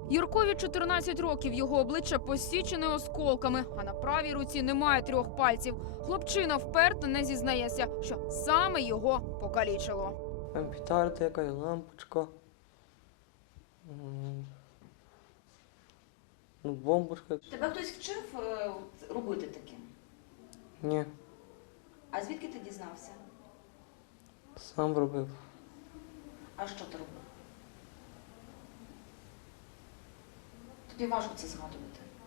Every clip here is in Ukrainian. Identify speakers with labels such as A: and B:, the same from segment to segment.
A: Юркові 14 років, його обличчя посічене осколками, а на правій руці немає 3 пальців. Хлопчина вперто не зізнається, що саме його покалічило.
B: Там петарда, якась лампочка. Бомбочка.
C: Тебе хтось вчив робити таке?
B: Ні,
C: А звідки ти дізнався?
B: сам робив.
C: А що ти робив? Тобі важко це згадувати.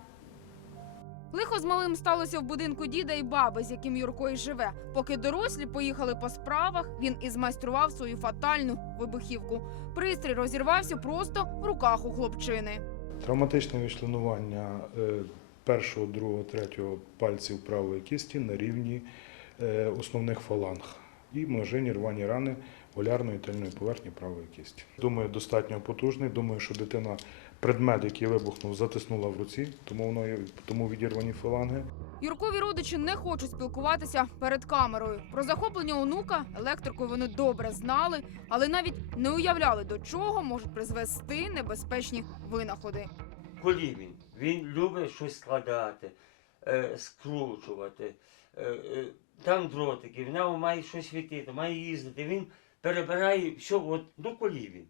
A: Лихо з малим сталося в будинку діда і баби, з яким Юрко і живе. Поки дорослі поїхали по справах, він і змайстрував свою фатальну вибухівку. Пристрій розірвався просто в руках у хлопчини.
D: Травматичне відчленування першого, другого, третього пальців правої кісті на рівні основних фаланг і множинні рвані рани олярної тильної поверхні правої кісті. Думаю, достатньо потужний. Думаю, що дитина предмет, який вибухнув, затиснула в руці, тому відірвані фаланги.
A: Юркові родичі не хочуть спілкуватися перед камерою. Про захоплення онука електрикою вони добре знали, але навіть не уявляли, до чого можуть призвести небезпечні винаходи.
E: Колібін. Він любить щось складати, скручувати. Там дротики, в нього має щось світити, має їздити. Він перебирає все, колібін.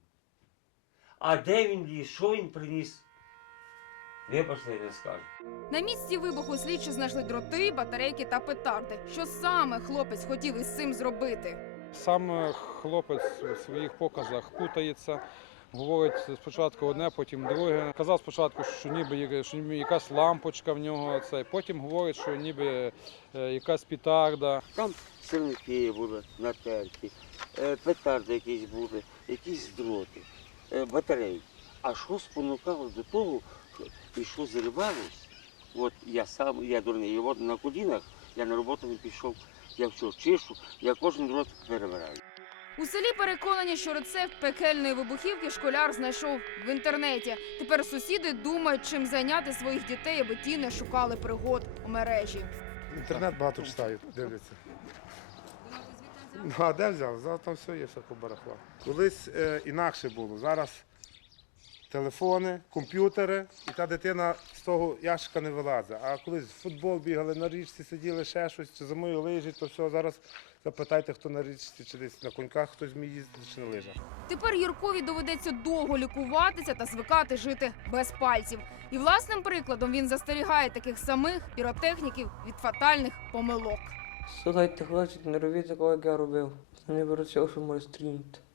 E: А де він ліз, що він приніс, вибачте, не скажу.
A: На місці вибуху слідчі знайшли дроти, батарейки та петарди. Що саме хлопець хотів із цим зробити?
F: Сам хлопець у своїх показах путається, говорить спочатку одне, потім друге. Казав спочатку, що ніби якась лампочка в нього, потім говорить, що ніби якась петарда.
E: Там сирники були натерті, петарди якісь були, якісь дроти, батареї. А що спонукало до того, і що зривалось? Я дурний, на колінах, я на роботу не пішов, я все чишу, я кожен дрот перебираю.
A: У селі переконані, що рецепт пекельної вибухівки школяр знайшов в інтернеті. Тепер сусіди думають, чим зайняти своїх дітей, аби ті не шукали пригод у мережі.
G: Інтернет багато читають, дивляться. Ну, а де взяв? Зараз там все є, всякого барахла. Колись інакше було. Зараз телефони, комп'ютери, і та дитина з того ящика не вилазить. А колись в футбол бігали, на річці сиділи, ще щось, чи зимою лижі, то все. Зараз запитайте, хто на річці, чи десь на коньках хтось вміє їздити, чи на лижах.
A: Тепер Юркові доведеться довго лікуватися та звикати жити без пальців. І власним прикладом він застерігає таких самих піротехніків від фатальних помилок.
B: Слухайте, хлопці, не робіть такого, як я робив. Це не про цього, що може стрільнути.